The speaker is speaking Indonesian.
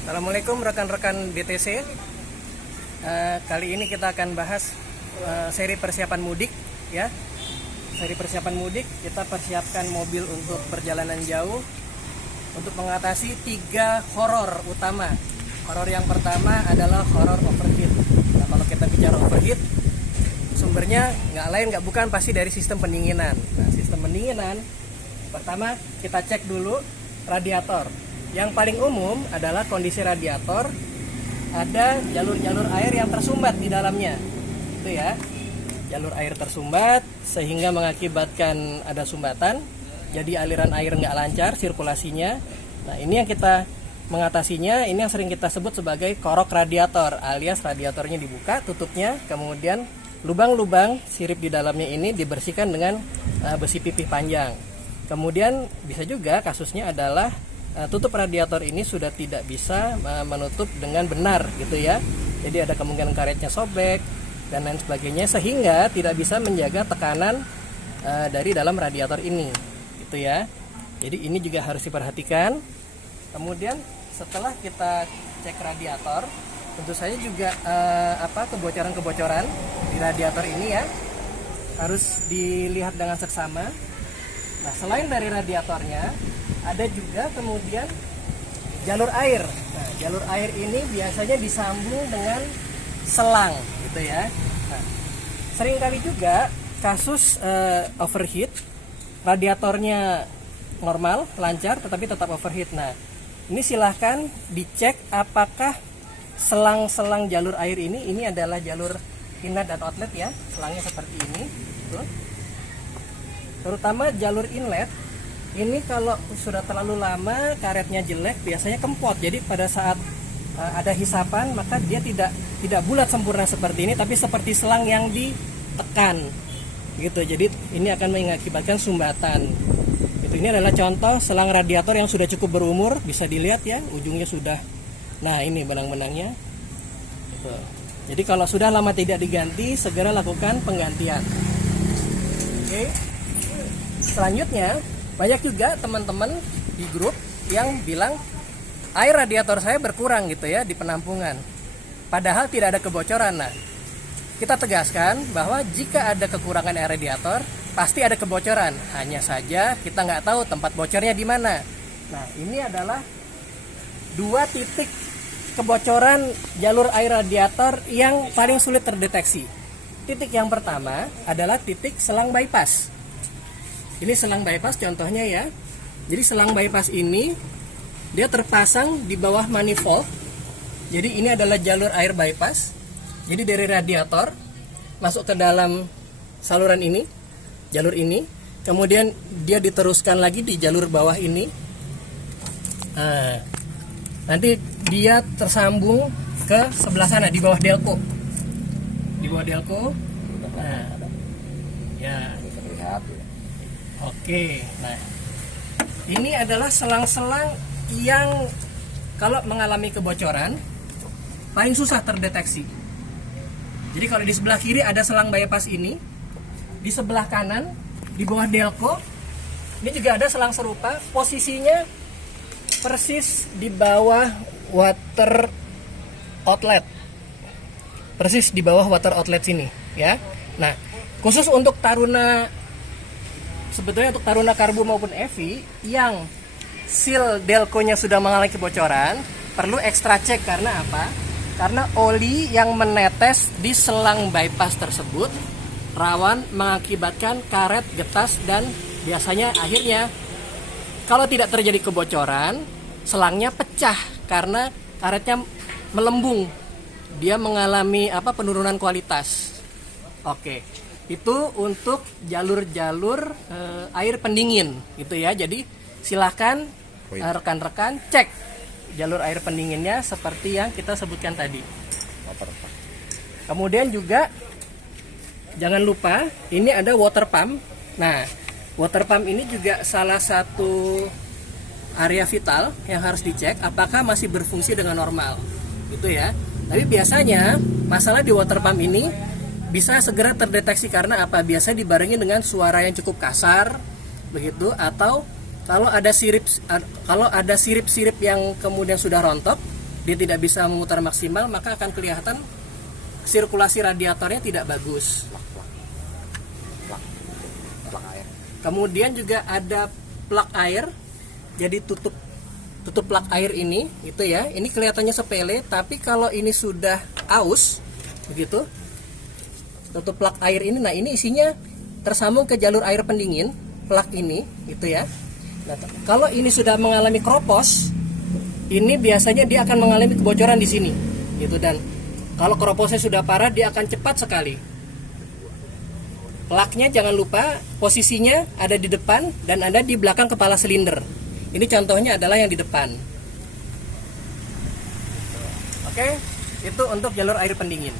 Assalamualaikum rekan-rekan BTC. Kali ini kita akan bahas seri persiapan mudik ya. Seri persiapan mudik, kita persiapkan mobil untuk perjalanan jauh untuk mengatasi 3 horor utama. Horor yang pertama adalah horor overheat. Nah, kalau kita bicara overheat, sumbernya nggak bukan pasti dari sistem pendinginan. Nah, sistem pendinginan pertama kita cek dulu radiator. Yang paling umum adalah kondisi radiator ada jalur-jalur air yang tersumbat di dalamnya, itu ya, jalur air tersumbat sehingga mengakibatkan ada sumbatan, jadi aliran air nggak lancar sirkulasinya. Nah, ini yang kita mengatasinya, ini yang sering kita sebut sebagai korok radiator, alias radiatornya dibuka tutupnya, kemudian lubang-lubang sirip di dalamnya ini dibersihkan dengan besi pipih panjang. Kemudian bisa juga kasusnya adalah tutup radiator ini sudah tidak bisa menutup dengan benar gitu ya. Jadi ada kemungkinan karetnya sobek dan lain sebagainya, sehingga tidak bisa menjaga tekanan dari dalam radiator ini gitu ya. Jadi ini juga harus diperhatikan. Kemudian setelah kita cek radiator, tentu saja juga kebocoran-kebocoran di radiator ini ya harus dilihat dengan seksama. Nah, selain dari radiatornya, ada juga kemudian jalur air. Nah, jalur air ini biasanya disambung dengan selang gitu ya. Nah, seringkali juga kasus overheat, radiatornya normal, lancar, tetapi tetap overheat. Nah, ini silahkan dicek apakah selang-selang jalur air ini adalah jalur inlet dan outlet ya. Selangnya seperti ini. Tuh. Terutama jalur inlet ini kalau sudah terlalu lama karetnya jelek biasanya kempot. Jadi pada saat ada hisapan maka dia tidak bulat sempurna seperti ini, tapi seperti selang yang ditekan gitu. Jadi ini akan mengakibatkan sumbatan. Itu, ini adalah contoh selang radiator yang sudah cukup berumur, bisa dilihat ya, ujungnya sudah. Nah, ini benang-benangnya. Gitu. Jadi kalau sudah lama tidak diganti, segera lakukan penggantian. Oke. Selanjutnya, banyak juga teman-teman di grup yang bilang air radiator saya berkurang gitu ya di penampungan, padahal tidak ada kebocoran. Nah, kita tegaskan bahwa jika ada kekurangan air radiator pasti ada kebocoran, hanya saja kita nggak tahu tempat bocornya di mana. Nah, ini adalah 2 titik kebocoran jalur air radiator yang paling sulit terdeteksi. Titik yang pertama adalah titik selang bypass. Ini selang bypass contohnya ya. Jadi selang bypass ini dia terpasang di bawah manifold. Jadi ini adalah jalur air bypass. Jadi dari radiator masuk ke dalam saluran ini, jalur ini. Kemudian dia diteruskan lagi di jalur bawah ini. Nah, nanti dia tersambung ke sebelah sana di bawah delco. Di bawah delco. Nah, ya. Oke, nah ini adalah selang-selang yang kalau mengalami kebocoran paling susah terdeteksi. Jadi kalau di sebelah kiri ada selang bypass ini, di sebelah kanan di bawah delco ini juga ada selang serupa, posisinya persis di bawah water outlet, persis di bawah water outlet sini ya. Nah, khusus untuk Taruna, sebetulnya untuk Taruna Karbu maupun Evi yang seal delco-nya sudah mengalami kebocoran, perlu ekstra cek. Karena apa? Karena oli yang menetes di selang bypass tersebut rawan mengakibatkan karet getas, dan biasanya akhirnya kalau tidak terjadi kebocoran, selangnya pecah karena karetnya melembung. Dia mengalami penurunan kualitas. Oke. Itu untuk jalur-jalur air pendingin gitu ya. Jadi silakan rekan-rekan cek jalur air pendinginnya seperti yang kita sebutkan tadi. Kemudian juga jangan lupa ini ada water pump. Nah, water pump ini juga salah satu area vital yang harus dicek apakah masih berfungsi dengan normal gitu ya. Tapi biasanya masalah di water pump ini bisa segera terdeteksi karena apa? Biasanya dibarengi dengan suara yang cukup kasar begitu, atau kalau ada sirip-sirip yang kemudian sudah rontok, dia tidak bisa memutar maksimal, maka akan kelihatan sirkulasi radiatornya tidak bagus. Plak air. Kemudian juga ada plak air. Jadi tutup plak air ini gitu ya. Ini kelihatannya sepele, tapi kalau ini sudah aus begitu, tutup plak air ini, nah ini isinya tersambung ke jalur air pendingin plak ini gitu ya. Nah, kalau ini sudah mengalami kropos, ini biasanya dia akan mengalami kebocoran di sini gitu, dan kalau kroposnya sudah parah dia akan cepat sekali. Plaknya jangan lupa posisinya ada di depan dan ada di belakang kepala silinder. Ini contohnya adalah yang di depan. Oke, itu untuk jalur air pendingin.